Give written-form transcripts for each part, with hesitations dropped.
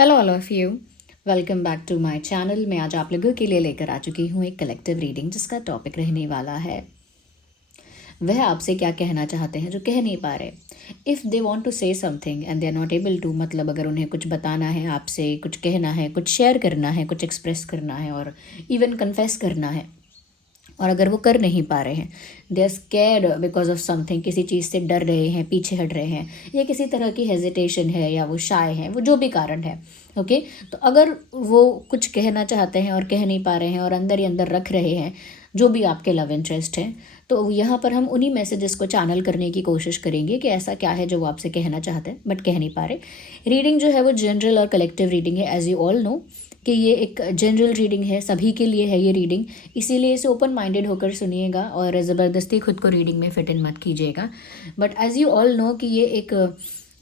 Hello all of you, welcome back to my channel. मैं आज आप लोगों के लिए लेकर आ चुकी हूँ एक कलेक्टिव रीडिंग जिसका टॉपिक रहने वाला है वह आपसे क्या कहना चाहते हैं जो कह नहीं पा रहे। If they want to say something and they are not able to, मतलब अगर उन्हें कुछ बताना है, आपसे कुछ कहना है, कुछ शेयर करना है, कुछ एक्सप्रेस करना है और इवन कन्फेस करना है, और अगर वो कर नहीं पा रहे हैं, they are scared because of something, किसी चीज़ से डर रहे हैं, पीछे हट रहे हैं, या किसी तरह की हेजिटेशन है, या वो शाय है, वो जो भी कारण है। ओके, तो अगर वो कुछ कहना चाहते हैं और कह नहीं पा रहे हैं और अंदर ही अंदर रख रहे हैं जो भी आपके लव इंटरेस्ट हैं, तो यहाँ पर हम उन्हीं मैसेजेस को चैनल करने की कोशिश करेंगे कि ऐसा क्या है जो वो आपसे कहना चाहते हैं बट कह नहीं पा रहे। रीडिंग जो है वो जनरल और कलेक्टिव रीडिंग है, एज यू ऑल नो कि ये एक जनरल रीडिंग है, सभी के लिए है ये रीडिंग, इसीलिए इसे ओपन माइंडेड होकर सुनिएगा और ज़बरदस्ती खुद को रीडिंग में फिट इन मत कीजिएगा। But as you all know कि ये एक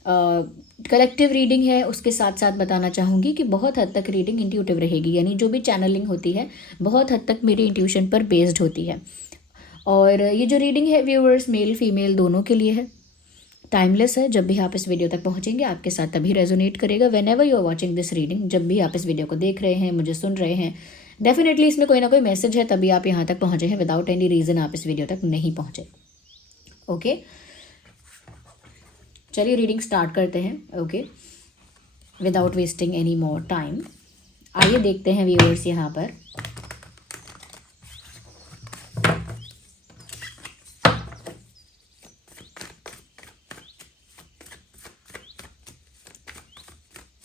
कलेक्टिव रीडिंग है, उसके साथ साथ बताना चाहूँगी कि बहुत हद तक रीडिंग इंट्यूटिव रहेगी, यानी जो भी चैनलिंग होती है बहुत हद तक मेरी इंट्यूशन पर बेस्ड होती है। और ये जो रीडिंग है व्यूअर्स मेल फीमेल दोनों के लिए है, टाइमलेस है। जब भी आप इस वीडियो तक पहुंचेंगे आपके साथ तभी रेजोनेट करेगा। Whenever you are watching this reading, जब भी आप इस वीडियो को देख रहे हैं, मुझे सुन रहे हैं, डेफिनेटली इसमें कोई ना कोई मैसेज है, तभी आप यहाँ तक पहुँचे हैं। विदाउट एनी रीज़न आप इस वीडियो तक नहीं पहुँचे। ओके, चलिए रीडिंग स्टार्ट करते हैं। Okay, without wasting any more time, आइए देखते हैं व्यूअर्स यहाँ पर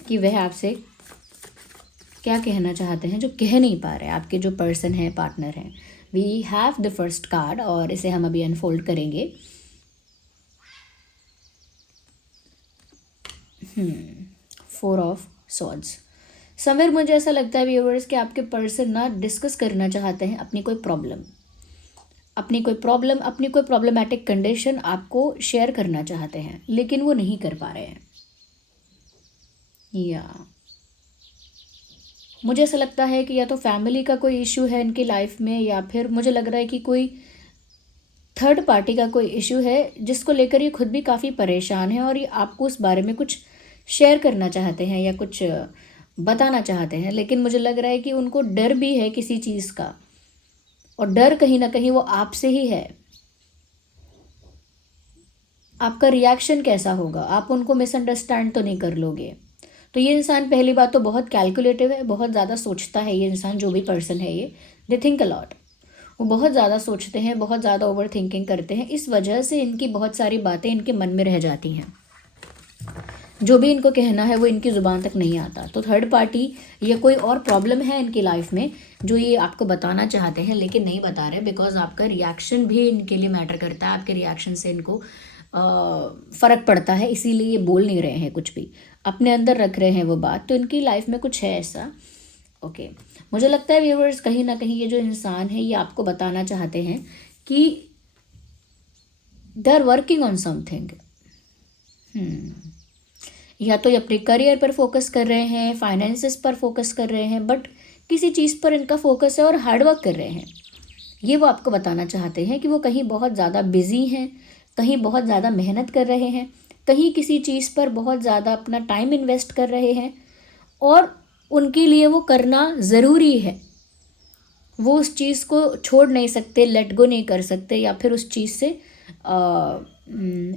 कि वह आपसे क्या कहना चाहते हैं जो कह नहीं पा रहे। आपके जो पर्सन है, पार्टनर हैं। We have the first card और इसे हम अभी अनफोल्ड करेंगे। 4 ऑफ सॉर्ड्स। समवेयर मुझे ऐसा लगता है व्यूअर्स कि आपके पर्सन ना डिस्कस करना चाहते हैं अपनी कोई प्रॉब्लम, अपनी कोई प्रॉब्लमैटिक कंडीशन आपको शेयर करना चाहते हैं, लेकिन वो नहीं कर पा रहे हैं। या मुझे ऐसा लगता है कि या तो फैमिली का कोई इशू है इनकी लाइफ में, या फिर मुझे लग रहा है कि कोई थर्ड पार्टी का कोई इशू है जिसको लेकर ये खुद भी काफ़ी परेशान है और ये आपको उस बारे में कुछ शेयर करना चाहते हैं या कुछ बताना चाहते हैं। लेकिन मुझे लग रहा है कि उनको डर भी है किसी चीज़ का, और डर कहीं ना कहीं वो आपसे ही है। आपका रिएक्शन कैसा होगा, आप उनको मिसअंडरस्टैंड तो नहीं कर लोगे। तो ये इंसान पहली बात तो बहुत कैलकुलेटिव है, बहुत ज़्यादा सोचता है ये इंसान, जो भी पर्सन है ये, दे थिंक अ लॉट। वो बहुत ज़्यादा सोचते हैं, बहुत ज़्यादा ओवर थिंकिंग करते हैं, इस वजह से इनकी बहुत सारी बातें इनके मन में रह जाती हैं। जो भी इनको कहना है वो इनकी ज़ुबान तक नहीं आता। तो थर्ड पार्टी या कोई और प्रॉब्लम है इनकी लाइफ में जो ये आपको बताना चाहते हैं लेकिन नहीं बता रहे, बिकॉज आपका रिएक्शन भी इनके लिए मैटर करता है। आपके रिएक्शन से इनको फ़र्क पड़ता है, इसीलिए ये बोल नहीं रहे हैं, कुछ भी अपने अंदर रख रहे हैं वो बात। तो इनकी लाइफ में कुछ है ऐसा। ओके, मुझे लगता है व्यूअर्स कहीं ना कहीं ये जो इंसान है ये आपको बताना चाहते हैं कि they are working on something. या तो ये अपने करियर पर फोकस कर रहे हैं, फाइनेंसेस पर फोकस कर रहे हैं, बट किसी चीज़ पर इनका फोकस है और हार्डवर्क कर रहे हैं। ये वो आपको बताना चाहते हैं कि वो कहीं बहुत ज़्यादा बिजी हैं, कहीं बहुत ज़्यादा मेहनत कर रहे हैं, कहीं किसी चीज़ पर बहुत ज़्यादा अपना टाइम इन्वेस्ट कर रहे हैं, और उनके लिए वो करना ज़रूरी है। वो उस चीज़ को छोड़ नहीं सकते, लेट गो नहीं कर सकते, या फिर उस चीज़ से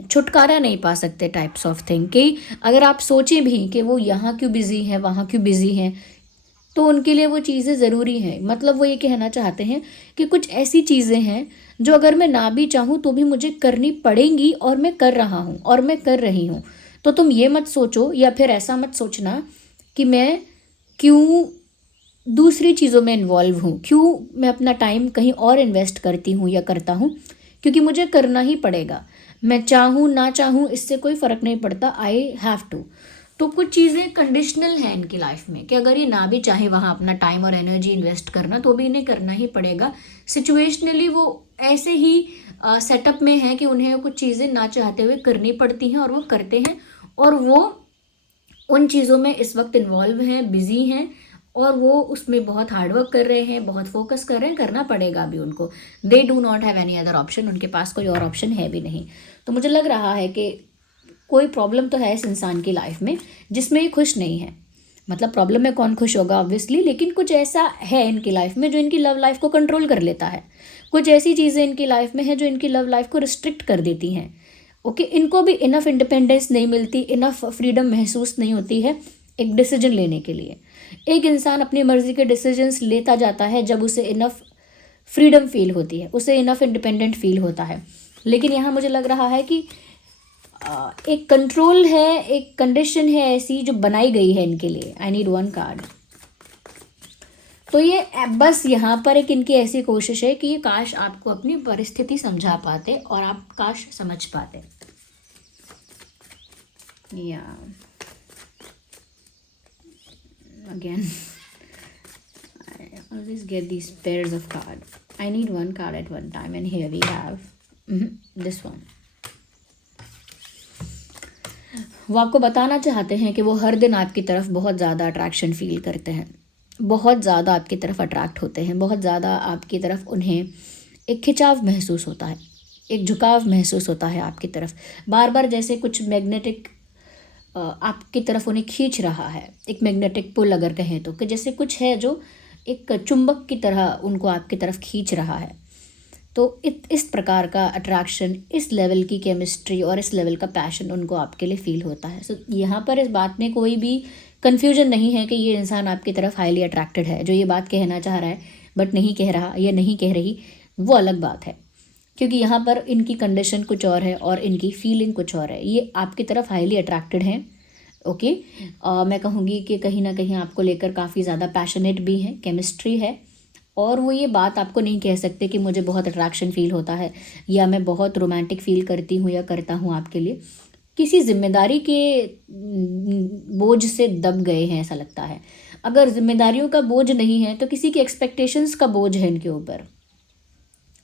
छुटकारा नहीं पा सकते, टाइप्स ऑफ थिंग। कि अगर आप सोचें भी कि वो यहाँ क्यों बिज़ी हैं, वहाँ क्यों बिज़ी हैं, तो उनके लिए वो चीज़ें ज़रूरी हैं। मतलब वो ये कहना चाहते हैं कि कुछ ऐसी चीज़ें हैं जो अगर मैं ना भी चाहूँ तो भी मुझे करनी पड़ेंगी, और मैं कर रहा हूँ और मैं कर रही हूँ। तो तुम ये मत सोचो, या फिर ऐसा मत सोचना कि मैं क्यों दूसरी चीज़ों में इन्वॉल्व हूँ, क्यों मैं अपना टाइम कहीं और इन्वेस्ट करती हूँ या करता हूँ, क्योंकि मुझे करना ही पड़ेगा। मैं चाहूँ ना चाहूँ इससे कोई फ़र्क नहीं पड़ता, आई हैव टू। तो कुछ चीज़ें कंडीशनल हैं इनकी लाइफ में कि अगर ये ना भी चाहे वहाँ अपना टाइम और एनर्जी इन्वेस्ट करना, तो भी इन्हें करना ही पड़ेगा। सिचुएशनली वो ऐसे ही सेटअप में है कि उन्हें कुछ चीज़ें ना चाहते हुए करनी पड़ती हैं और वो करते हैं, और वो उन चीज़ों में इस वक्त इन्वॉल्व हैं, बिजी हैं, और वो उसमें बहुत हार्डवर्क कर रहे हैं, बहुत फोकस कर रहे हैं, करना पड़ेगा अभी उनको। They do not have any other option, उनके पास कोई और ऑप्शन है भी नहीं। तो मुझे लग रहा है कि कोई प्रॉब्लम तो है इस इंसान की लाइफ में जिसमें ये खुश नहीं है। मतलब प्रॉब्लम में कौन खुश होगा ऑब्वियसली, लेकिन कुछ ऐसा है इनकी लाइफ में जो इनकी लव लाइफ को कंट्रोल कर लेता है। कुछ ऐसी चीज़ें इनकी लाइफ में है जो इनकी लव लाइफ को रिस्ट्रिक्ट कर देती हैं। ओके, इनको भी इनफ इंडिपेंडेंस नहीं मिलती, इनफ फ्रीडम महसूस नहीं होती है एक डिसीजन लेने के लिए। एक इंसान अपनी मर्जी के डिसीजंस लेता जाता है जब उसे इनफ फ्रीडम फील होती है, उसे इनफ इंडिपेंडेंट फील होता है। लेकिन यहाँ मुझे लग रहा है कि एक कंट्रोल है, एक कंडीशन है ऐसी जो बनाई गई है इनके लिए। I need one card. तो ये बस यहाँ पर एक इनकी ऐसी कोशिश है कि काश आपको अपनी परिस्थिति समझा पाते और आप काश समझ पाते। या again I always get these pairs of cards. I need one card at one time, and here we have this one. वो आपको बताना चाहते हैं कि वो हर दिन आपकी तरफ बहुत ज़्यादा अट्रैक्शन फील करते हैं, बहुत ज़्यादा आपकी तरफ अट्रैक्ट होते हैं, बहुत ज़्यादा आपकी तरफ उन्हें एक खिंचाव महसूस होता है, एक झुकाव महसूस होता है आपकी तरफ। बार बार जैसे कुछ मैग्नेटिक आपकी तरफ उन्हें खींच रहा है, एक मैग्नेटिक पुल अगर कहें तो, कि जैसे कुछ है जो एक चुंबक की तरह उनको आपकी तरफ खींच रहा है। तो इस प्रकार का अट्रैक्शन, इस लेवल की केमिस्ट्री और इस लेवल का पैशन उनको आपके लिए फील होता है। सो यहाँ पर इस बात में कोई भी कन्फ्यूजन नहीं है कि ये इंसान आपकी तरफ हाईली अट्रैक्टेड है। जो ये बात कहना चाह रहा है बट नहीं कह रहा या नहीं कह रही, वो अलग बात है, क्योंकि यहाँ पर इनकी कंडीशन कुछ और है और इनकी फीलिंग कुछ और है। ये आपकी तरफ हाईली अट्रैक्टेड हैं। ओके, मैं कहूँगी कि कहीं ना कहीं आपको लेकर काफ़ी ज़्यादा पैशनेट भी हैं, केमिस्ट्री है। और वो ये बात आपको नहीं कह सकते कि मुझे बहुत अट्रैक्शन फील होता है या मैं बहुत रोमांटिक फील करती हूँ या करता हूँ आपके लिए। किसी जिम्मेदारी के बोझ से दब गए हैं ऐसा लगता है। अगर जिम्मेदारियों का बोझ नहीं है तो किसी की एक्सपेक्टेशंस का बोझ है इनके ऊपर।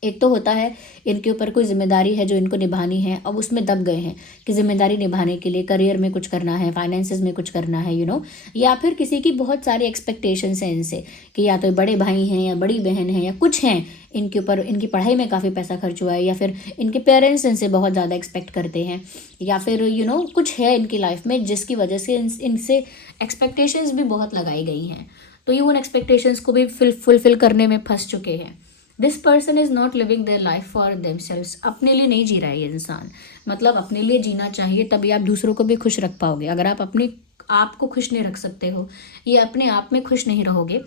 एक तो होता है इनके ऊपर कोई जिम्मेदारी है जो इनको निभानी है, अब उसमें दब गए हैं कि जिम्मेदारी निभाने के लिए करियर में कुछ करना है, फाइनेंसेस में कुछ करना है, या फिर किसी की बहुत सारी एक्सपेक्टेशंस हैं इनसे कि या तो बड़े भाई हैं या बड़ी बहन है या कुछ हैं इनके ऊपर, इनकी पढ़ाई में काफ़ी पैसा खर्च हुआ है, या फिर इनके पेरेंट्स इनसे बहुत ज़्यादा एक्सपेक्ट करते हैं, या फिर कुछ है इनकी लाइफ में जिसकी वजह से इनसे एक्सपेक्टेशंस भी बहुत लगाई गई हैं। तो ये उन एक्सपेक्टेशंस को भी फुलफिल करने में फंस चुके हैं। This person is not living their life for themselves. अपने लिए नहीं जी रहा है ये इंसान। मतलब अपने लिए जीना चाहिए, तभी आप दूसरों को भी खुश रख पाओगे। अगर आप अपने आप को खुश नहीं रख सकते हो, ये अपने आप में खुश नहीं रहोगे,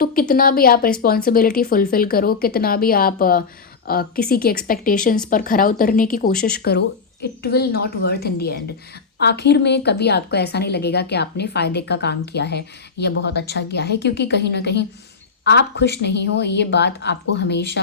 तो कितना भी आप रिस्पॉन्सिबिलिटी फुलफिल करो, कितना भी आप किसी की एक्सपेक्टेशंस पर खरा उतरने की कोशिश करो, it will not worth in the and. आखिर में कभी आपको ऐसा नहीं लगेगा कि आपने फ़ायदे का काम किया है या बहुत अच्छा किया है, क्योंकि कहीं ना कहीं आप खुश नहीं हो। ये बात आपको हमेशा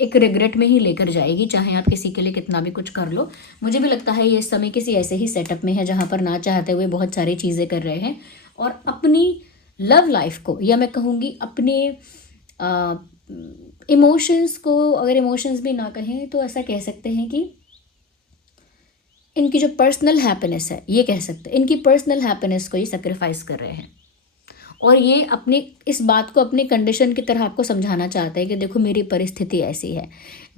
एक रिग्रेट में ही लेकर जाएगी, चाहे आप किसी के लिए कितना भी कुछ कर लो। मुझे भी लगता है ये इस समय किसी ऐसे ही सेटअप में है जहाँ पर ना चाहते हुए बहुत सारी चीज़ें कर रहे हैं और अपनी लव लाइफ को, या मैं कहूँगी अपने इमोशंस को, अगर इमोशंस भी ना कहें तो ऐसा कह सकते हैं कि इनकी जो पर्सनल हैप्पीनेस है, ये कह सकते हैं इनकी पर्सनल हैप्पीनेस को ये सेक्रीफाइस कर रहे हैं। और ये अपनी इस बात को अपनी कंडीशन की तरह आपको समझाना चाहते हैं कि देखो मेरी परिस्थिति ऐसी है,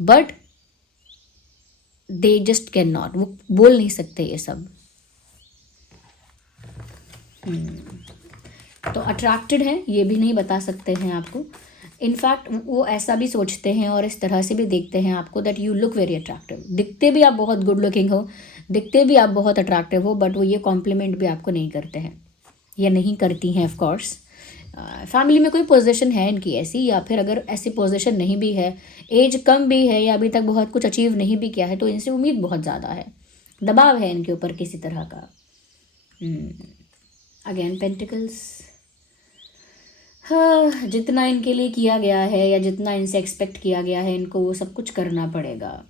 but they just can not, वो बोल नहीं सकते ये सब। तो अट्रैक्टेड हैं, ये भी नहीं बता सकते हैं आपको। इनफैक्ट वो ऐसा भी सोचते हैं और इस तरह से भी देखते हैं आपको that you look very attractive. दिखते भी आप बहुत गुड लुकिंग हो, दिखते भी आप बहुत अट्रैक्टिव हो, बट वो ये कॉम्प्लीमेंट भी आपको नहीं करते हैं या नहीं करती हैं। ऑफ कोर्स फैमिली में कोई पोजीशन है इनकी ऐसी, या फिर अगर ऐसी पोजीशन नहीं भी है, एज कम भी है या अभी तक बहुत कुछ अचीव नहीं भी किया है, तो इनसे उम्मीद बहुत ज़्यादा है, दबाव है इनके ऊपर किसी तरह का। Again pentacles. हाँ, जितना इनके लिए किया गया है या जितना इनसे एक्सपेक्ट किया गया है, इनको वो सब कुछ करना पड़ेगा।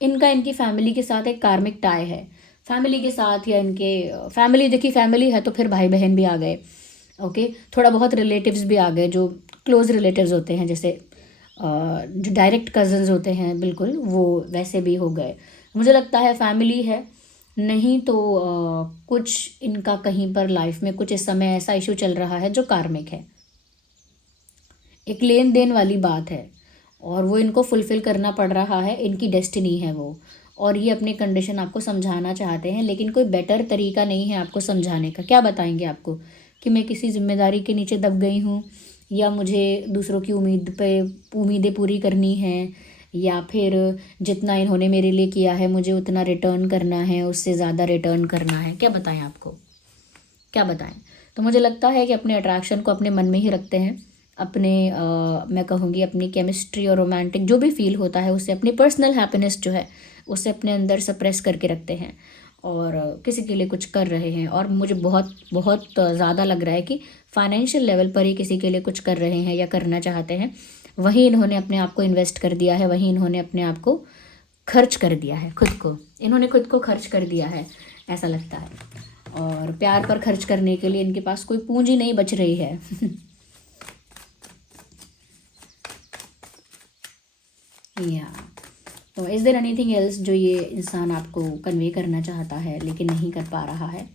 इनकी फैमिली के साथ एक कार्मिक टाई है, फैमिली के साथ, या इनके फैमिली, देखिए फैमिली है तो फिर भाई बहन भी आ गए, ओके, थोड़ा बहुत रिलेटिव्स भी आ गए, जो क्लोज रिलेटिव्स होते हैं, जैसे जो डायरेक्ट कजन्स होते हैं, बिल्कुल वो वैसे भी हो गए। मुझे लगता है फैमिली है, नहीं तो कुछ इनका कहीं पर लाइफ में कुछ इस समय ऐसा इशू चल रहा है जो कार्मिक है, एक लेन देन वाली बात है, और वो इनको फुलफिल करना पड़ रहा है, इनकी डेस्टिनी है वो। और ये अपनी कंडीशन आपको समझाना चाहते हैं, लेकिन कोई बेटर तरीका नहीं है आपको समझाने का। क्या बताएंगे आपको कि मैं किसी जिम्मेदारी के नीचे दब गई हूँ, या मुझे दूसरों की उम्मीदें पूरी करनी है, या फिर जितना इन्होंने मेरे लिए किया है मुझे उतना रिटर्न करना है, उससे ज़्यादा रिटर्न करना है। क्या बताएं आपको, क्या बताएं? तो मुझे लगता है कि अपने अट्रैक्शन को अपने मन में ही रखते हैं। अपने मैं कहूँगी अपनी केमिस्ट्री और रोमांटिक जो भी फील होता है उससे, अपनी पर्सनल हैप्पीनेस जो है उससे अपने अंदर सप्रेस करके रखते हैं, और किसी के लिए कुछ कर रहे हैं। और मुझे बहुत बहुत ज़्यादा लग रहा है कि फाइनेंशियल लेवल पर ही किसी के लिए कुछ कर रहे हैं या करना चाहते हैं। वहीं इन्होंने अपने आप को इन्वेस्ट कर दिया है, वहीं इन्होंने अपने आप को खर्च कर दिया है, इन्होंने खुद को खर्च कर दिया है, ऐसा लगता है। और प्यार पर खर्च करने के लिए इनके पास कोई पूंजी नहीं बच रही है। या तो इज देयर एनीथिंग एल्स जो ये इंसान आपको कन्वे करना चाहता है लेकिन नहीं कर पा रहा है?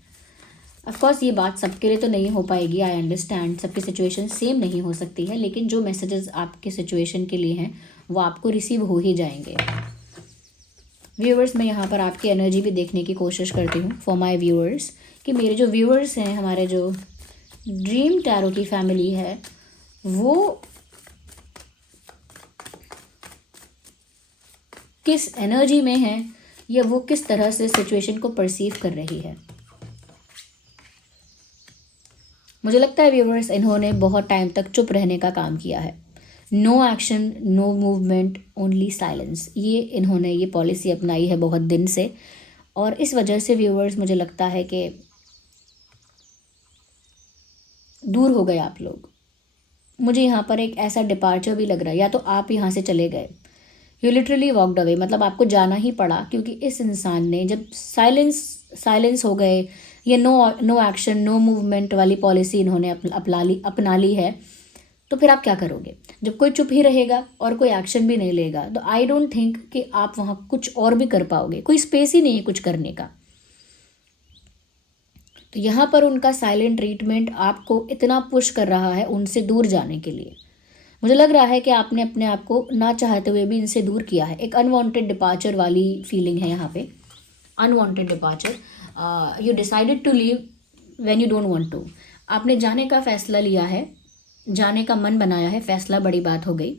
ऑफ कोर्स ये बात सबके लिए तो नहीं हो पाएगी, आई अंडरस्टैंड, सबकी सिचुएशन सेम नहीं हो सकती है, लेकिन जो मैसेजेस आपके सिचुएशन के लिए हैं वो आपको रिसीव हो ही जाएंगे। व्यूअर्स, मैं यहाँ पर आपकी एनर्जी भी देखने की कोशिश करती हूँ फॉर माय व्यूअर्स, कि मेरे जो व्यूअर्स हैं, हमारे जो ड्रीम टैरो की फैमिली है, वो किस एनर्जी में है या वो किस तरह से सिचुएशन को परसीव कर रही है। मुझे लगता है व्यूअर्स, इन्होंने बहुत टाइम तक चुप रहने का काम किया है। No action, no movement, only silence, ये इन्होंने ये पॉलिसी अपनाई है बहुत दिन से। और इस वजह से व्यूअर्स मुझे लगता है कि दूर हो गए आप लोग। मुझे यहाँ पर एक ऐसा डिपार्चर भी लग रहा है, या तो आप यहाँ से चले गए, यू लिटरली वॉकड अवे, मतलब आपको जाना ही पड़ा, क्योंकि इस इंसान ने जब साइलेंस हो गए, ये नो एक्शन नो मूवमेंट वाली पॉलिसी इन्होंने अपना ली है, तो फिर आप क्या करोगे? जब कोई चुप ही रहेगा और कोई एक्शन भी नहीं लेगा, तो आई डोंट थिंक कि आप वहाँ कुछ और भी कर पाओगे, कोई स्पेस ही नहीं है कुछ करने का। तो यहाँ पर उनका साइलेंट ट्रीटमेंट आपको इतना पुश कर रहा है उनसे दूर जाने के लिए। मुझे लग रहा है कि आपने अपने आप को ना चाहते हुए भी इनसे दूर किया है। एक अनवांटेड डिपार्चर वाली फीलिंग है यहाँ पे, unwanted departure. You decided to leave when you don't want to. आपने जाने का फैसला लिया है, जाने का मन बनाया है, फैसला बड़ी बात हो गई।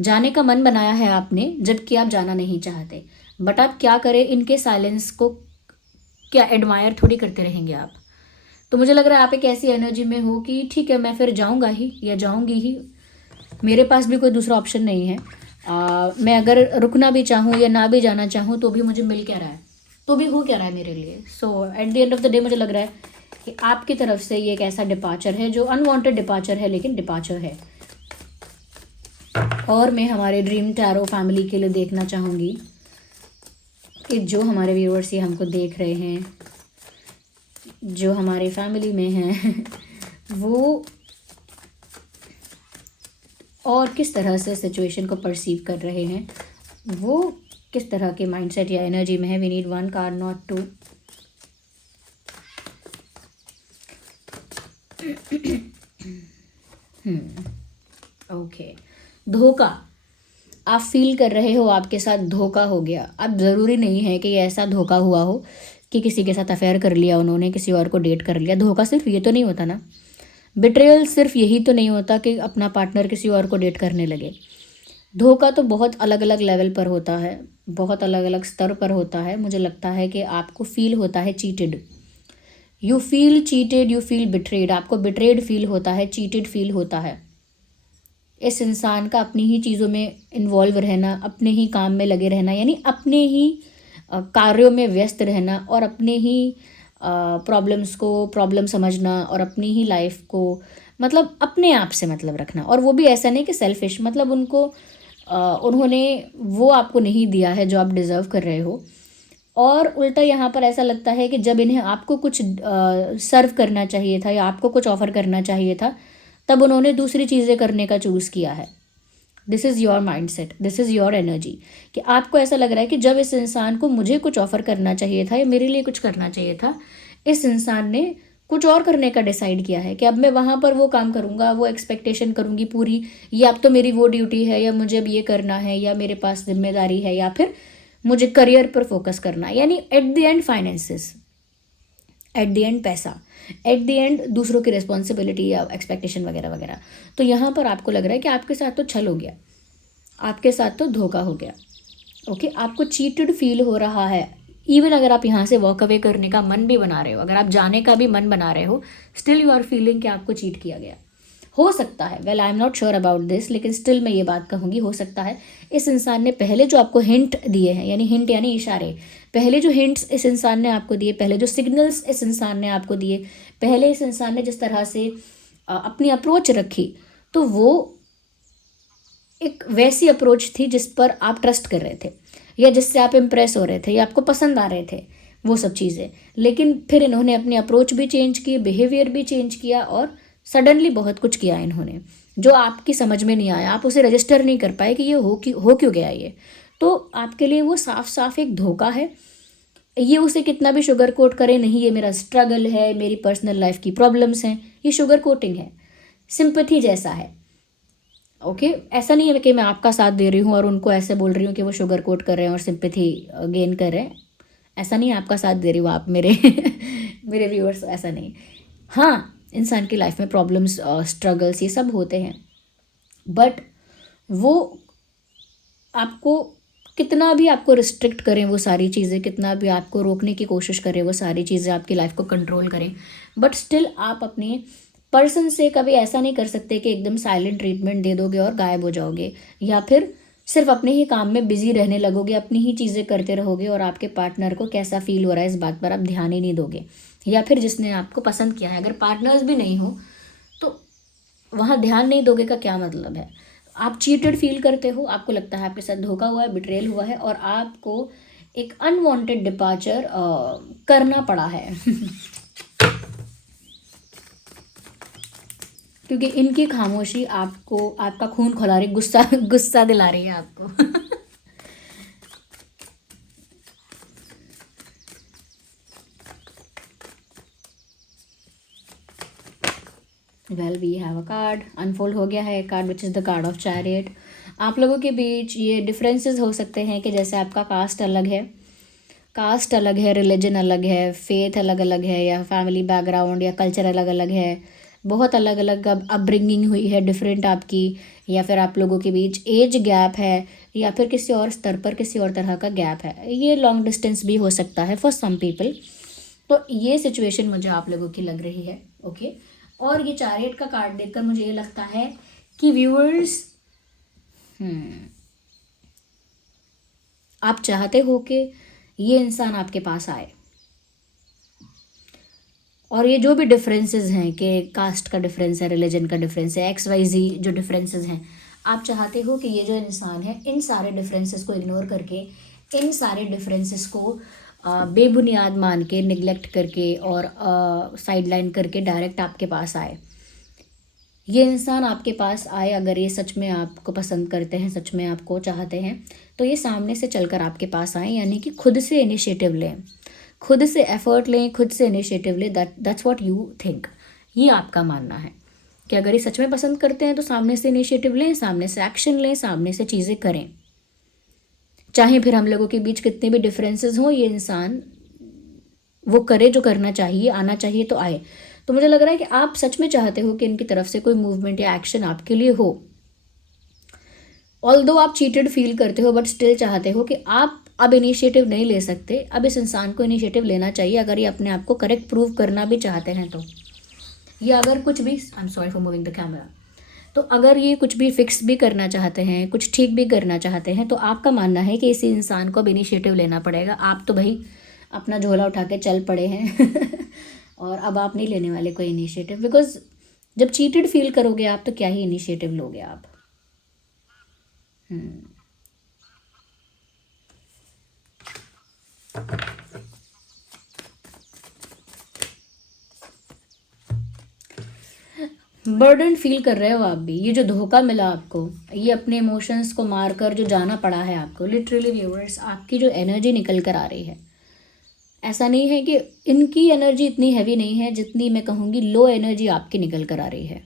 जाने का मन बनाया है आपने, जबकि आप जाना नहीं चाहते। बट आप क्या करें, इनके साइलेंस को क्या एडमायर थोड़ी करते रहेंगे आप। तो मुझे लग रहा है आप एक ऐसी एनर्जी में हो कि ठीक है, मैं फिर जाऊँगा ही या जाऊँगी ही, मेरे पास भी कोई दूसरा ऑप्शन नहीं है। मैं अगर रुकना भी चाहूँ या ना भी जाना चाहूँ तो भी मुझे मिल क्या रहा है, तो भी हो क्या रहा है मेरे लिए। So at the end of the day मुझे लग रहा है कि आपकी तरफ से ये एक ऐसा डिपार्चर है जो अनवांटेड डिपार्चर है, लेकिन डिपार्चर है। और मैं हमारे ड्रीम टैरो फैमिली के लिए देखना चाहूँगी कि जो हमारे व्यूअर्स ये हमको देख रहे हैं, जो हमारे फैमिली में हैं, वो और किस तरह से सिचुएशन को परसीव कर रहे हैं, वो किस तरह के माइंडसेट या एनर्जी में है। We need one card, not two. Okay, धोखा आप फील कर रहे हो, आपके साथ धोखा हो गया। अब ज़रूरी नहीं है कि ये ऐसा धोखा हुआ हो कि किसी के साथ अफेयर कर लिया उन्होंने, किसी और को डेट कर लिया। धोखा सिर्फ ये तो नहीं होता ना, बिट्रेयल सिर्फ यही तो नहीं होता कि अपना पार्टनर किसी और को डेट करने लगे। धोखा तो बहुत अलग अलग लेवल पर होता है, बहुत अलग अलग स्तर पर होता है। मुझे लगता है कि आपको फील होता है cheated, you feel cheated, you feel betrayed. आपको बिट्रेड फील होता है, चीटेड फील होता है। इस इंसान का अपनी ही चीज़ों में इन्वॉल्व रहना, अपने ही काम में लगे रहना, यानी अपने ही कार्यों में व्यस्त रहना, और अपने ही प्रॉब्लम्स को प्रॉब्लम समझना, और अपनी ही लाइफ को मतलब अपने आप से मतलब रखना। और वो भी ऐसा नहीं कि सेल्फिश, मतलब उन्होंने वो आपको नहीं दिया है जो आप डिज़र्व कर रहे हो। और उल्टा यहाँ पर ऐसा लगता है कि जब इन्हें आपको कुछ सर्व करना चाहिए था या आपको कुछ ऑफ़र करना चाहिए था, तब उन्होंने दूसरी चीज़ें करने का चूज़ किया है। This is your mindset, this is your energy, कि आपको ऐसा लग रहा है कि जब इस इंसान को मुझे कुछ ऑफ़र करना चाहिए था या मेरे लिए कुछ करना चाहिए था, इस इंसान ने कुछ और करने का डिसाइड किया है कि अब मैं वहाँ पर वो काम करूँगा, वो एक्सपेक्टेशन करूँगी पूरी, या अब तो मेरी वो ड्यूटी है, या मुझे अब ये करना है, या मेरे पास जिम्मेदारी है, या फिर मुझे करियर पर फोकस करना है, यानी eight the and finances, eight the and पैसा, एट द एंड दूसरों की रिस्पॉन्सिबिलिटी या एक्सपेक्टेशन वगैरह वगैरह। तो यहाँ पर आपको लग रहा है कि आपके साथ तो छल हो गया, आपके साथ तो धोखा हो गया। ओके, आपको चीटेड फील हो रहा है। इवन अगर आप यहाँ से वॉक अवे करने का मन भी बना रहे हो, अगर आप जाने का भी मन बना रहे हो, स्टिल यू आर फीलिंग कि आपको चीट किया गया। हो सकता है, well I am not sure about this, लेकिन स्टिल मैं ये बात कहूँगी, हो सकता है इस इंसान ने पहले जो आपको हिंट दिए हैं, यानी हिंट यानी इशारे, पहले जो हिंट्स इस इंसान ने आपको दिए, पहले जो सिग्नल्स इस इंसान ने आपको दिए, पहले इस इंसान ने जिस तरह से अपनी अप्रोच रखी, तो वो एक वैसी अप्रोच थी जिस पर आप ट्रस्ट कर रहे थे, या जिससे आप इम्प्रेस हो रहे थे, या आपको पसंद आ रहे थे वो सब चीज़ें। लेकिन फिर इन्होंने अपनी अप्रोच भी चेंज की, बिहेवियर भी चेंज किया, और सडनली बहुत कुछ किया इन्होंने जो आपकी समझ में नहीं आया, आप उसे रजिस्टर नहीं कर पाए कि ये हो क्यों गया ये। तो आपके लिए वो साफ साफ एक धोखा है। ये उसे कितना भी शुगर कोट करे, नहीं ये मेरा स्ट्रगल है, मेरी पर्सनल लाइफ की प्रॉब्लम्स हैं, ये शुगर कोटिंग है, सिंपैथी जैसा है। ओके, ऐसा नहीं है कि मैं आपका साथ दे रही हूँ और उनको ऐसे बोल रही हूँ कि वो शुगर कोट कर रहे हैं और सिंपैथी गेन कर रहे हैं। ऐसा नहीं है, आपका साथ दे रही हूँ आप मेरे मेरे व्यूअर्स, ऐसा नहीं। हाँ, इंसान की लाइफ में प्रॉब्लम्स, स्ट्रगल्स, ये सब होते हैं, बट वो आपको कितना भी आपको रिस्ट्रिक्ट करें, वो सारी चीज़ें कितना भी आपको रोकने की कोशिश करें, वो सारी चीज़ें आपकी लाइफ को कंट्रोल करें, बट स्टिल आप अपने पर्सन से कभी ऐसा नहीं कर सकते कि एकदम साइलेंट ट्रीटमेंट दे दोगे और गायब हो जाओगे, या फिर सिर्फ अपने ही काम में बिजी रहने लगोगे, अपनी ही चीज़ें करते रहोगे, और आपके पार्टनर को कैसा फील हो रहा है इस बात पर आप ध्यान ही नहीं दोगे, या फिर जिसने आपको पसंद किया है, अगर पार्टनर्स भी नहीं हो तो वहाँ ध्यान नहीं दोगे का क्या मतलब है। आप चीटेड फील करते हो, आपको लगता है आपके साथ धोखा हुआ है, बिट्रेल हुआ है, और आपको एक अनवांटेड डिपार्चर करना पड़ा है क्योंकि इनकी खामोशी आपको आपका खून खौला रही, गुस्सा गुस्सा दिला रही है आपको well, we have a card unfold हो गया है, card which is the card of chariot. आप लोगों के बीच ये डिफरेंसेस हो सकते हैं कि जैसे आपका कास्ट अलग है, कास्ट अलग है, रिलीजन अलग है, फेथ अलग अलग है, या फैमिली बैकग्राउंड या कल्चर अलग अलग है, बहुत अलग अलग अब अपब्रिंगिंग हुई है डिफरेंट आपकी, या फिर आप लोगों के बीच एज गैप है, या फिर किसी और स्तर पर किसी और तरह का गैप है, ये लॉन्ग डिस्टेंस भी हो सकता है फॉर सम पीपल। तो ये सिचुएशन मुझे आप लोगों की लग रही है। ओके, और ये चैरियट का कार्ड देखकर मुझे ये लगता है कि व्यूअर्स, आप चाहते हो कि ये इंसान आपके पास आए, और ये जो भी डिफरेंसेस हैं कि कास्ट का डिफरेंस है, रिलीजन का डिफरेंस है, XYZ जो डिफरेंसेस हैं, आप चाहते हो कि ये जो इंसान है इन सारे डिफरेंसेस को इग्नोर करके, इन सारे डिफरेंसेस को बेबुनियाद मान के, निगलेक्ट करके और साइडलाइन करके डायरेक्ट आपके पास आए। ये इंसान आपके पास आए, अगर ये सच में आपको पसंद करते हैं, सच में आपको चाहते हैं, तो ये सामने से चलकर आपके पास आए, यानी कि खुद से इनिशिएटिव लें, खुद से एफर्ट लें, खुद से इनिशिएटिव लें। दैट्स व्हाट यू थिंक, ये आपका मानना है कि अगर ये सच में पसंद करते हैं तो सामने से इनिशिएटिव लें, सामने से एक्शन लें, सामने से चीज़ें करें। चाहे फिर हम लोगों के बीच कितने भी डिफरेंसेस हों, ये इंसान वो करे जो करना चाहिए, आना चाहिए तो आए। तो मुझे लग रहा है कि आप सच में चाहते हो कि इनकी तरफ से कोई मूवमेंट या एक्शन आपके लिए हो। ऑल्दो आप चीटेड फील करते हो, बट स्टिल चाहते हो कि आप अब इनिशिएटिव नहीं ले सकते, अब इस इंसान को इनिशिएटिव लेना चाहिए, अगर ये अपने आप को करेक्ट प्रूव करना भी चाहते हैं तो। या अगर कुछ भी, I am sorry for moving the camera, तो अगर ये कुछ भी फिक्स भी करना चाहते हैं, कुछ ठीक भी करना चाहते हैं, तो आपका मानना है कि इसी इंसान को अब इनिशिएटिव लेना पड़ेगा। आप तो भाई अपना झोला उठा के चल पड़े हैं और अब आप नहीं लेने वाले कोई इनिशिएटिव, बिकॉज जब चीटेड फील करोगे आप तो क्या ही इनिशिएटिव लोगे आप। बर्डन फील कर रहे हो आप भी, ये जो धोखा मिला आपको, ये अपने इमोशंस को मार कर जो जाना पड़ा है आपको, लिटरली व्यूअर्स, आपकी जो एनर्जी निकल कर आ रही है, ऐसा नहीं है कि इनकी एनर्जी इतनी हैवी नहीं है जितनी मैं कहूँगी लो एनर्जी आपकी निकल कर आ रही है,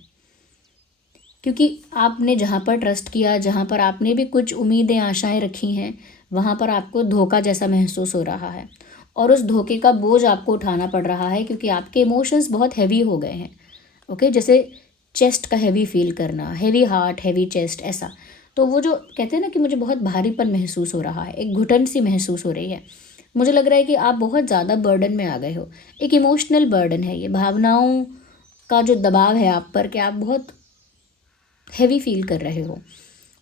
क्योंकि आपने जहाँ पर ट्रस्ट किया, जहाँ पर आपने भी कुछ उम्मीदें, आशाएं रखी हैं, वहाँ पर आपको धोखा जैसा महसूस हो रहा है और उस धोखे का बोझ आपको उठाना पड़ रहा है क्योंकि आपके इमोशंस बहुत हैवी हो गए हैं। ओके, जैसे चेस्ट का हैवी फील करना, हैवी हार्ट, हैवी चेस्ट, ऐसा। तो वो जो कहते हैं ना कि मुझे बहुत भारीपन महसूस हो रहा है, एक घुटन सी महसूस हो रही है, मुझे लग रहा है कि आप बहुत ज़्यादा बर्डन में आ गए हो। एक इमोशनल बर्डन है ये, भावनाओं का जो दबाव है आप पर कि आप बहुत हैवी फील कर रहे हो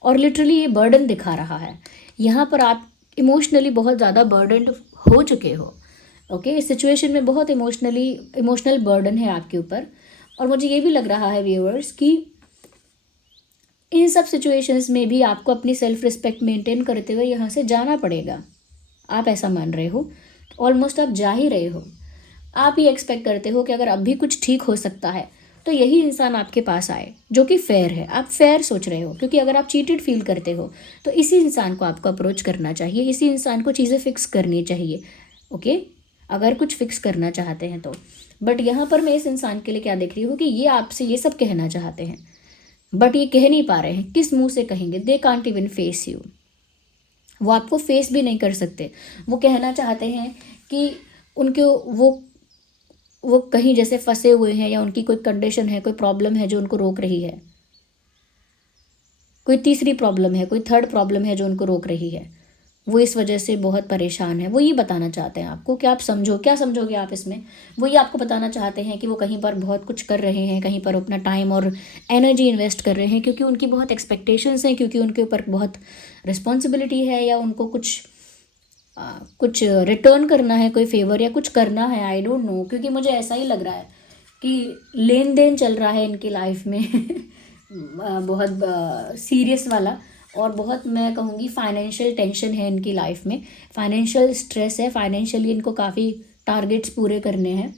और लिटरली ये बर्डन दिखा रहा है। यहाँ पर आप इमोशनली बहुत ज़्यादा बर्डन हो चुके हो। ओके, इस सिचुएशन में बहुत इमोशनल बर्डन है आपके ऊपर। और मुझे ये भी लग रहा है व्यूअर्स कि इन सब सिचुएशंस में भी आपको अपनी सेल्फ रिस्पेक्ट मेंटेन करते हुए यहाँ से जाना पड़ेगा। आप ऐसा मान रहे हो, ऑलमोस्ट आप जा ही रहे हो। आप ये एक्सपेक्ट करते हो कि अगर अब भी कुछ ठीक हो सकता है तो यही इंसान आपके पास आए जो कि फेयर है। आप फेयर सोच रहे हो क्योंकि अगर आप चीटेड फील करते हो तो इसी इंसान को आपको अप्रोच करना चाहिए, इसी इंसान को चीज़ें फिक्स करनी चाहिए। ओके, अगर कुछ फिक्स करना चाहते हैं तो। बट यहाँ पर मैं इस इंसान के लिए क्या देख रही हूँ कि ये आपसे ये सब कहना चाहते हैं बट ये कह नहीं पा रहे हैं। किस मुंह से कहेंगे? They can't even face you. वो आपको फेस भी नहीं कर सकते। वो कहना चाहते हैं कि उनके वो कहीं जैसे फंसे हुए हैं या उनकी कोई कंडीशन है, कोई प्रॉब्लम है जो उनको रोक रही है, कोई तीसरी प्रॉब्लम है, कोई थर्ड प्रॉब्लम है जो उनको रोक रही है। वो इस वजह से बहुत परेशान है। वो ये बताना चाहते हैं आपको कि आप समझो। क्या समझोगे आप इसमें? वो ये आपको बताना चाहते हैं कि वो कहीं पर बहुत कुछ कर रहे हैं, कहीं पर अपना टाइम और एनर्जी इन्वेस्ट कर रहे हैं क्योंकि उनकी बहुत एक्सपेक्टेशंस हैं, क्योंकि उनके ऊपर बहुत रिस्पॉन्सिबिलिटी है या उनको कुछ रिटर्न करना है, कोई फेवर या कुछ करना है। आई डोंट नो, क्योंकि मुझे ऐसा ही लग रहा है कि लेन देन चल रहा है इनकी लाइफ में बहुत सीरियस वाला। और बहुत मैं कहूँगी फाइनेंशियल टेंशन है इनकी लाइफ में, फाइनेंशियल स्ट्रेस है, फाइनेंशियली इनको काफ़ी टारगेट्स पूरे करने हैं,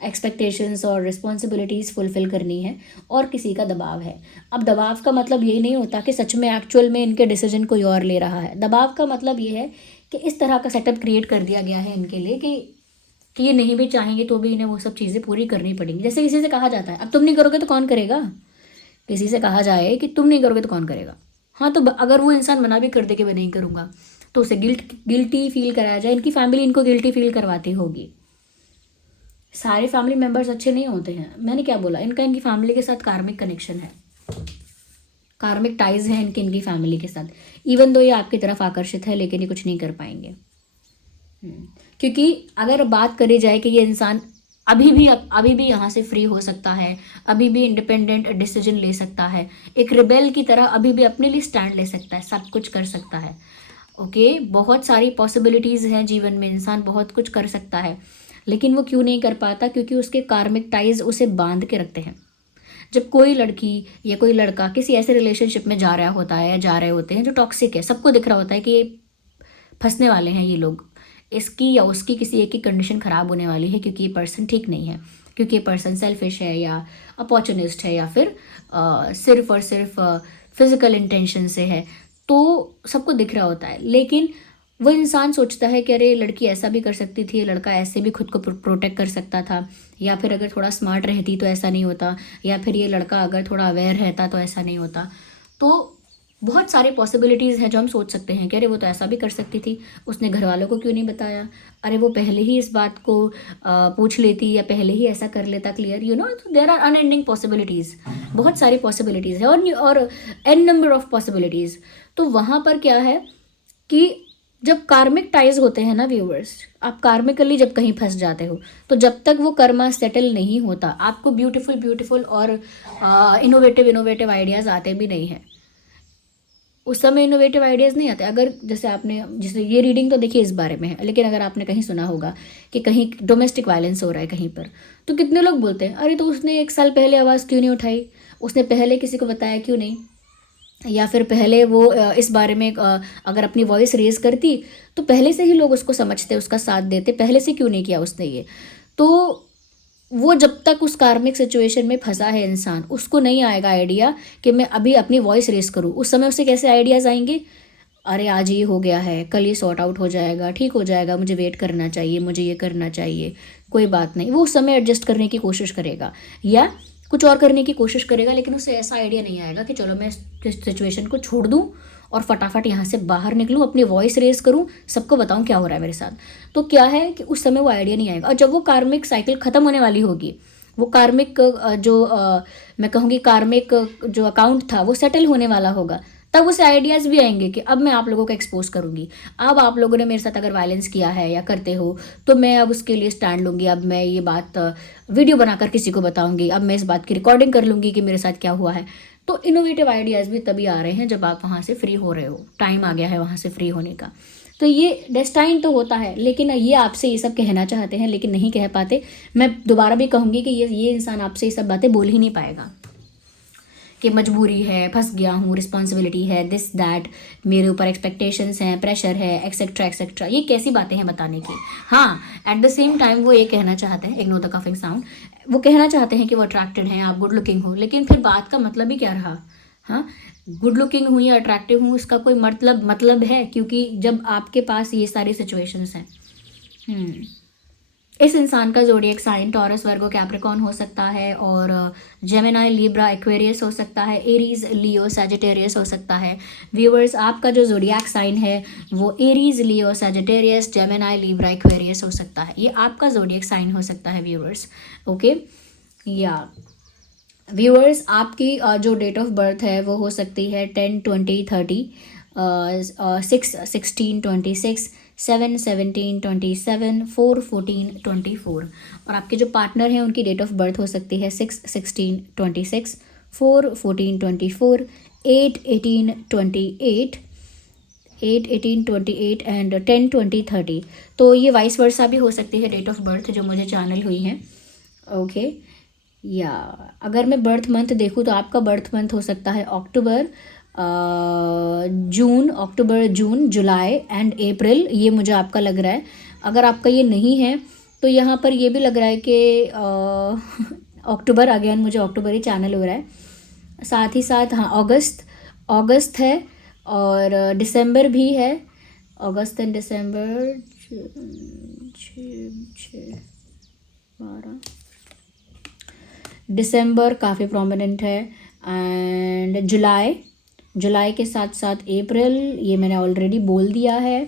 एक्सपेक्टेशंस और रिस्पॉन्सिबिलिटीज़ फुलफ़िल करनी है और किसी का दबाव है। अब दबाव का मतलब ये नहीं होता कि सच में एक्चुअल में इनके डिसीजन कोई और ले रहा है। दबाव का मतलब ये है कि इस तरह का सेटअप क्रिएट कर दिया गया है इनके लिए कि ये नहीं भी चाहेंगे तो भी इन्हें वो सब चीज़ें पूरी करनी पड़ेंगी। जैसे किसी से कहा जाता है अब तुम नहीं करोगे तो कौन करेगा? किसी से कहा जाए कि तुम नहीं करोगे तो कौन करेगा? हाँ, तो अगर वो इंसान मना भी कर दे कि मैं नहीं करूँगा तो उसे गिल्टी फील कराया जाए। इनकी फैमिली इनको गिल्टी फील करवाती होगी। सारे फैमिली मेम्बर्स अच्छे नहीं होते हैं, मैंने क्या बोला, इनकी फैमिली के साथ कार्मिक कनेक्शन है, कार्मिक टाइज है इनकी फैमिली के साथ। इवन दो ये आपकी तरफ आकर्षित है लेकिन ये कुछ नहीं कर पाएंगे। क्योंकि अगर बात करी जाए कि ये इंसान अभी भी यहाँ से फ्री हो सकता है, अभी भी इंडिपेंडेंट डिसीजन ले सकता है, एक रिबेल की तरह अभी भी अपने लिए स्टैंड ले सकता है, सब कुछ कर सकता है। ओके, बहुत सारी पॉसिबिलिटीज़ हैं जीवन में, इंसान बहुत कुछ कर सकता है लेकिन वो क्यों नहीं कर पाता? क्योंकि उसके कार्मिक टाइज उसे बांध के रखते हैं। जब कोई लड़की या कोई लड़का किसी ऐसे रिलेशनशिप में जा रहा होता है या जा रहे होते हैं जो टॉक्सिक है, सबको दिख रहा होता है कि ये फंसने वाले हैं, ये लोग, इसकी या उसकी किसी एक की कंडीशन ख़राब होने वाली है क्योंकि ये पर्सन ठीक नहीं है, क्योंकि ये पर्सन सेल्फिश है या अपॉर्चुनिस्ट है या फिर सिर्फ और सिर्फ फिजिकल इंटेंशन से है, तो सबको दिख रहा होता है। लेकिन वो इंसान सोचता है कि अरे लड़की ऐसा भी कर सकती थी, लड़का ऐसे भी खुद को प्रोटेक्ट कर सकता था, या फिर अगर थोड़ा स्मार्ट रहती तो ऐसा नहीं होता, या फिर ये लड़का अगर थोड़ा अवेयर रहता तो ऐसा नहीं होता। तो बहुत सारे पॉसिबिलिटीज़ हैं जो हम सोच सकते हैं कि अरे वो तो ऐसा भी कर सकती थी, उसने घर वालों को क्यों नहीं बताया, अरे वो पहले ही इस बात को पूछ लेती या पहले ही ऐसा कर लेता clear, there are unending possibilities, बहुत सारी पॉसिबिलिटीज़ है और एन नंबर ऑफ पॉसिबिलिटीज़। तो वहाँ पर क्या है कि जब कार्मिक टाइज होते हैं ना व्यूअर्स, आप कार्मिकली जब कहीं फंस जाते हो तो जब तक वो कर्मा सेटल नहीं होता आपको ब्यूटीफुल और इनोवेटिव आइडियाज़ आते भी नहीं हैं। उस समय इनोवेटिव आइडियाज़ नहीं आते। अगर जैसे ये रीडिंग तो देखिए इस बारे में है, लेकिन अगर आपने कहीं सुना होगा कि कहीं डोमेस्टिक वायलेंस हो रहा है कहीं पर, तो कितने लोग बोलते हैं अरे तो उसने 1 साल पहले आवाज़ क्यों नहीं उठाई, उसने पहले किसी को बताया क्यों नहीं, या फिर पहले वो इस बारे में अगर अपनी वॉइस रेज करती तो पहले से ही लोग उसको समझते, उसका साथ देते, पहले से क्यों नहीं किया उसने ये। तो वो जब तक उस कार्मिक सिचुएशन में फंसा है इंसान, उसको नहीं आएगा आइडिया कि मैं अभी अपनी वॉइस रेस करूँ। उस समय उसे कैसे आइडियाज़ आएंगे, अरे आज ये हो गया है, कल ये सॉर्ट आउट हो जाएगा, ठीक हो जाएगा, मुझे वेट करना चाहिए, मुझे ये करना चाहिए, कोई बात नहीं। वो उस समय एडजस्ट करने की कोशिश करेगा या कुछ और करने की कोशिश करेगा, लेकिन उसे ऐसा आइडिया नहीं आएगा कि चलो मैं इस सिचुएशन को छोड़ दूँ और फटाफट यहाँ से बाहर निकलूँ, अपनी वॉइस रेज करूँ, सबको बताऊँ क्या हो रहा है मेरे साथ। तो क्या है कि उस समय वो आइडिया नहीं आएगा। और जब वो कार्मिक साइकिल ख़त्म होने वाली होगी, वो कार्मिक मैं कहूँगी कार्मिक जो अकाउंट था वो सेटल होने वाला होगा, तब उसे आइडियाज़ भी आएंगे कि अब मैं आप लोगों को एक्सपोज करूँगी। अब आप लोगों ने मेरे साथ अगर वायलेंस किया है या करते हो तो मैं अब उसके लिए स्टैंड लूँगी। अब मैं ये बात वीडियो बनाकर किसी को बताऊँगी। अब मैं इस बात की रिकॉर्डिंग कर लूँगी कि मेरे साथ क्या हुआ है। तो इनोवेटिव आइडियाज़ भी तभी आ रहे हैं जब आप वहाँ से फ्री हो रहे हो, टाइम आ गया है वहाँ से फ्री होने का। तो ये डेस्टाइन तो होता है, लेकिन ये आपसे ये सब कहना चाहते हैं लेकिन नहीं कह पाते। मैं दोबारा भी कहूँगी कि ये इंसान आपसे ये सब बातें बोल ही नहीं पाएगा कि मजबूरी है, फंस गया हूँ, रिस्पॉन्सिबिलिटी है, दिस दैट, मेरे ऊपर एक्सपेक्टेशंस हैं, प्रेशर है, एक्सेट्रा एक्सेट्रा। ये कैसी बातें हैं बताने की। हाँ, एट द सेम टाइम वो ये कहना चाहते हैं, इग्नोर द कफिंग साउंड, वो कहना चाहते हैं कि वो अट्रैक्टेड हैं, आप गुड लुकिंग हो, लेकिन फिर बात का मतलब ही क्या रहा। हाँ, गुड लुकिंग हूँ या अट्रैक्टिव हूँ इसका कोई मतलब है, क्योंकि जब आपके पास ये सारी सिचुएशंस हैं। इस इंसान का ज़ोडिएक साइन टॉरस, वर्गो, कैप्रिकॉर्न हो सकता है, और जेमिनाई, लिब्रा, एक्वेरियस हो सकता है, एरीज, लियो, सैजिटेरियस हो सकता है। व्यूअर्स, आपका जो ज़ोडिएक साइन है वो एरीज, लियो, सैजिटेरियस, जेमिनाई, लिब्रा, एक्वेरियस हो सकता है। ये आपका ज़ोडिएक साइन हो सकता है व्यूअर्स। ओके, या व्यूअर्स, आपकी जो डेट ऑफ बर्थ है वो हो सकती है 10, 20, 30, 6, 16, 26, 7, 17, 27, 4, 14, 24। और आपके जो पार्टनर हैं उनकी डेट ऑफ बर्थ हो सकती है 6, 16, 26, 4, 14, 24, 8, 18, 28, 8, 18, 28 एंड 10, 20, 30। तो ये वाइस वर्सा भी हो सकती है डेट ऑफ बर्थ जो मुझे चैनल हुई हैं। ओके, या अगर मैं बर्थ मंथ देखूँ तो आपका बर्थ मंथ हो सकता है अक्टूबर, जून, जुलाई एंड अप्रैल। ये मुझे आपका लग रहा है। अगर आपका ये नहीं है तो यहाँ पर ये भी लग रहा है कि अक्टूबर, अगेन मुझे अक्टूबर ही चैनल हो रहा है। साथ ही साथ हाँ, अगस्त है, और दिसंबर भी है। अगस्त एंड दिसंबर 12, दिसंबर काफ़ी प्रोमिनेंट है, एंड जुलाई के साथ साथ अप्रैल, ये मैंने ऑलरेडी बोल दिया है।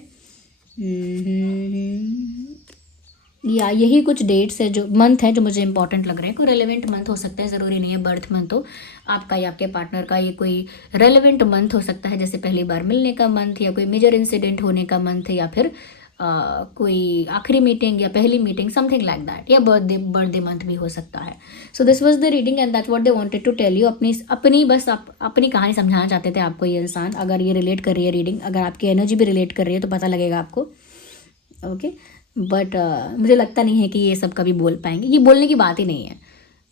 या यही कुछ डेट्स है, जो मंथ है जो मुझे इंपॉर्टेंट लग रहे हैं। कोई रेलेवेंट मंथ हो सकता है, ज़रूरी नहीं है बर्थ मंथ हो आपका या आपके पार्टनर का। ये कोई रेलेवेंट मंथ हो सकता है, जैसे पहली बार मिलने का मंथ, या कोई मेजर इंसिडेंट होने का मंथ, या फिर कोई आखिरी मीटिंग या पहली मीटिंग, समथिंग लाइक दैट, या बर्थडे मंथ भी हो सकता है। So this was the reading and that what they wanted to tell you. अपनी कहानी समझाना चाहते थे आपको ये इंसान। अगर ये रिलेट कर रही है रीडिंग, अगर आपकी एनर्जी भी रिलेट कर रही है तो पता लगेगा आपको। ओके, बट मुझे लगता नहीं है कि ये सब कभी बोल पाएंगे। ये बोलने की बात ही नहीं है।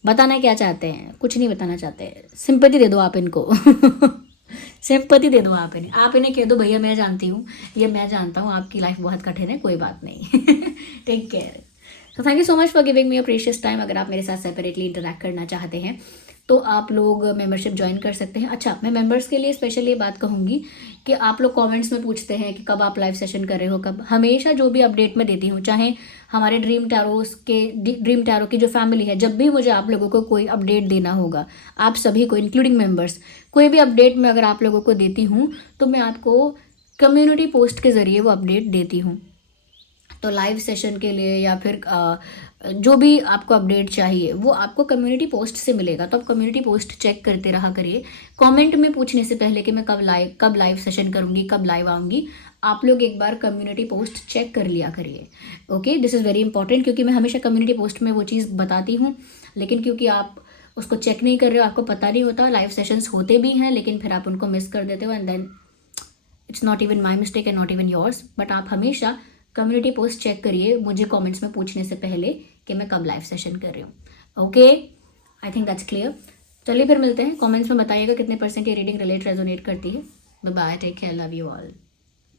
बताना क्या चाहते हैं, कुछ नहीं बताना चाहते। सिंपैथी दे दो आप इनको सिंपैथी दे दो आप इन्हें कह दो भैया मैं जानती हूँ, या मैं जानता हूँ आपकी लाइफ बहुत कठिन है, कोई बात नहीं। Take care. तो thank you so much for giving me your precious time. अगर आप मेरे साथ सेपरेटली इंटरैक्ट करना चाहते हैं तो आप लोग मेंबरशिप ज्वाइन कर सकते हैं। अच्छा, मैं मेंबर्स के लिए स्पेशली ये बात कहूँगी कि आप लोग कमेंट्स में पूछते हैं कि कब आप लाइव सेशन कर रहे हो, कब। हमेशा जो भी अपडेट मैं देती हूँ, चाहे हमारे ड्रीम टैरो की जो फैमिली है, जब भी मुझे आप लोगों को कोई अपडेट देना होगा, आप सभी को इंक्लूडिंग मेंबर्स, कोई भी अपडेट मैं अगर आप लोगों को देती हूँ तो मैं आपको कम्युनिटी पोस्ट के ज़रिए वो अपडेट देती हूँ। तो लाइव सेशन के लिए या फिर जो भी आपको अपडेट चाहिए वो आपको कम्युनिटी पोस्ट से मिलेगा। तो आप कम्युनिटी पोस्ट चेक करते रहा करिए। कमेंट में पूछने से पहले कि मैं कब लाइव सेशन करूँगी, कब लाइव आऊँगी, आप लोग एक बार कम्युनिटी पोस्ट चेक कर लिया करिए। Okay, this is very important, क्योंकि मैं हमेशा कम्युनिटी पोस्ट में वो चीज़ बताती हूँ, लेकिन क्योंकि आप उसको चेक नहीं कर रहे हो, आपको पता नहीं होता। लाइव सेशंस होते भी हैं लेकिन फिर आप उनको मिस कर देते हो, and then it's not even my mistake and not even yours. But आप हमेशा कम्युनिटी पोस्ट चेक करिए मुझे कमेंट्स में पूछने से पहले कि मैं कब लाइव सेशन कर रही हूँ। Okay, I think that's clear. चलिए फिर मिलते हैं। कमेंट्स में बताइएगा कितने % ये रीडिंग रिलेट रेजोनेट करती है। Bye bye, take care, love you all.